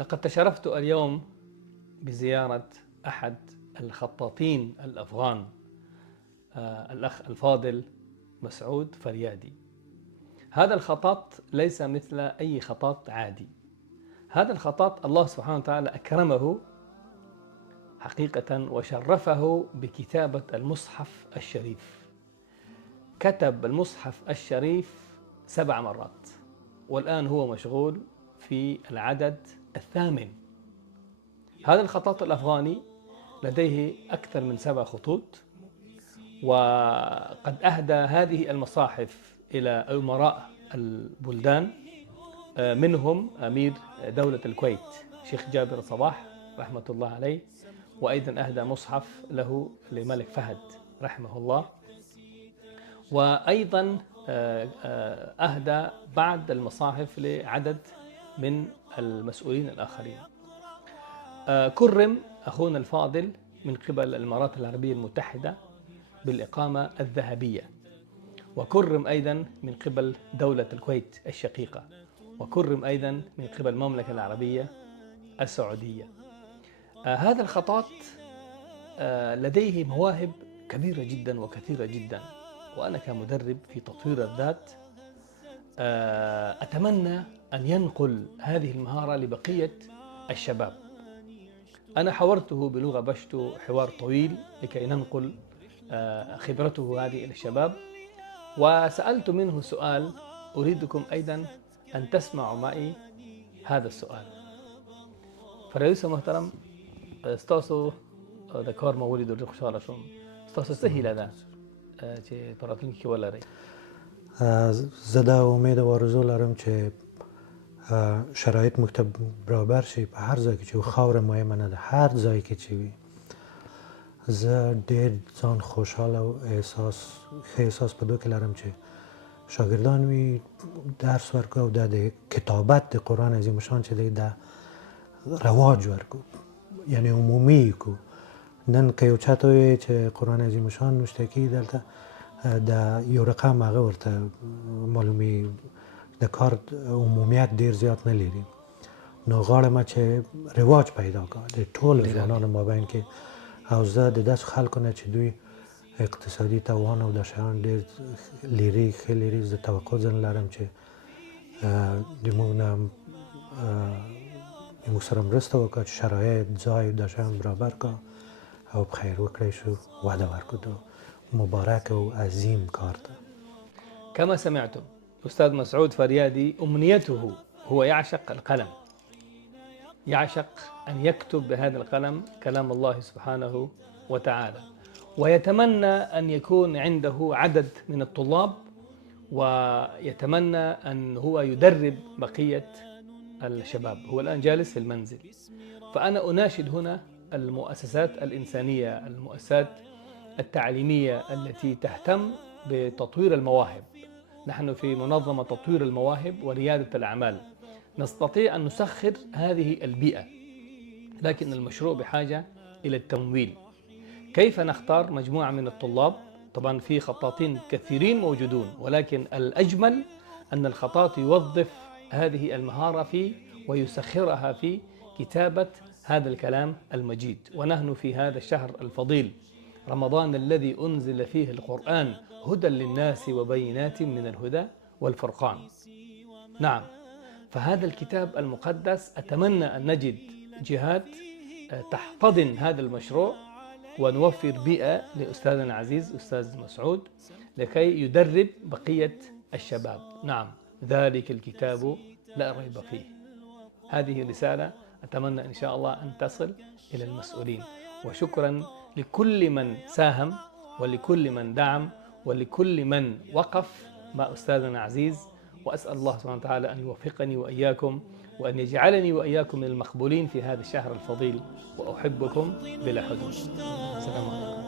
لقد تشرفت اليوم بزيارة أحد الخطاطين الأفغان، الأخ الفاضل مسعود فريادي. هذا الخطاط ليس مثل أي خطاط عادي. هذا الخطاط الله سبحانه وتعالى أكرمه حقيقة وشرفه بكتابة المصحف الشريف. كتب المصحف الشريف 7 مرات، والآن هو مشغول في العدد 8. هذا الخطاط الأفغاني لديه أكثر من 7 خطوط، وقد أهدى هذه المصاحف إلى أمراء البلدان، منهم أمير دولة الكويت شيخ جابر صباح رحمة الله عليه، وأيضا أهدى مصحف له لملك فهد رحمه الله، وأيضا أهدى بعض المصاحف لعدد من المسؤولين الآخرين. كرم أخونا الفاضل من قبل الإمارات العربية المتحدة بالإقامة الذهبية، وكرم أيضا من قبل دولة الكويت الشقيقة، وكرم أيضا من قبل المملكة العربية السعودية. هذا الخطاط لديه مواهب كبيرة جدا وكثيرة جدا، وأنا كمدرب في تطوير الذات أتمنى أن ينقل هذه المهارة لبقية الشباب. أنا حاورته بلغة بشتو حوار طويل لكي ننقل خبرته هذه إلى الشباب، وسألت منه سؤال أريدكم أيضا أن تسمعوا معي هذا السؤال. فرئيس محترم، استاسو د کار ما ولیدل ډېر خوشحاله شوم. ستاسو څه هیله ده چې په راتلونکي کې ولرئ؟ زه دا امید او آرزو لرم چې شرایط موږ ته برابر شي په هر ځای کې چې خاوره مهمه نه ده، هر ځای کې چې وي. زه ډېر ځان خوشحاله او ښه احساس په دې کې لرم چې شاګردان وي درس ورکړو او د کتابت د قرآن عظیم شان چې دی د رواج ورکړو، یعنی عمومي کو. نن که یو چا ته ووایي چې قرآن عظیم شان نوشته کیږي دلته د یو رقم هغه ورته معلومي د کار عمومیت ډېر زیات نه لري، نو غواړم چې رواج پیدا کړه د ټولو ځوانانو مابین کې، او زه د داسې خلکو نه چې دوی اقتصادي توان او د شیان ډېر لري ښه لري، زه توقع ځنې لرم چې د موږ نه موږ سره مرسته وکړه چې شرایط ځای د شیان برابر کړه او بخیر وکړی شو وعده ورکړو. مبارك وعظيم كارتا. كما سمعتم أستاذ مسعود فريادي أمنيته هو يعشق القلم، يعشق أن يكتب بهذا القلم كلام الله سبحانه وتعالى، ويتمنى أن يكون عنده عدد من الطلاب، ويتمنى أن هو يدرب بقية الشباب. هو الآن جالس في المنزل، فأنا أناشد هنا المؤسسات الإنسانية، المؤسسات التعليمية التي تهتم بتطوير المواهب. نحن في منظمة تطوير المواهب وريادة الأعمال نستطيع أن نسخر هذه البيئة، لكن المشروع بحاجة إلى التمويل. كيف نختار مجموعة من الطلاب؟ طبعا في خطاطين كثيرين موجودون، ولكن الأجمل أن الخطاط يوظف هذه المهارة في ويسخرها في كتابة هذا الكلام المجيد. ونحن في هذا الشهر الفضيل رمضان الذي أنزل فيه القرآن هدى للناس وبينات من الهدى والفرقان. نعم، فهذا الكتاب المقدس أتمنى أن نجد جهات تحتضن هذا المشروع، ونوفر بيئة لأستاذنا العزيز أستاذ مسعود لكي يدرب بقية الشباب. نعم، ذلك الكتاب لا ريب فيه. هذه رسالة أتمنى إن شاء الله أن تصل إلى المسؤولين. وشكرا لكل من ساهم، ولكل من دعم، ولكل من وقف مع أستاذنا العزيز. وأسأل الله سبحانه وتعالى أن يوفقني وإياكم، وأن يجعلني وإياكم من المقبولين في هذا الشهر الفضيل، وأحبكم بلا حدود. السلام عليكم.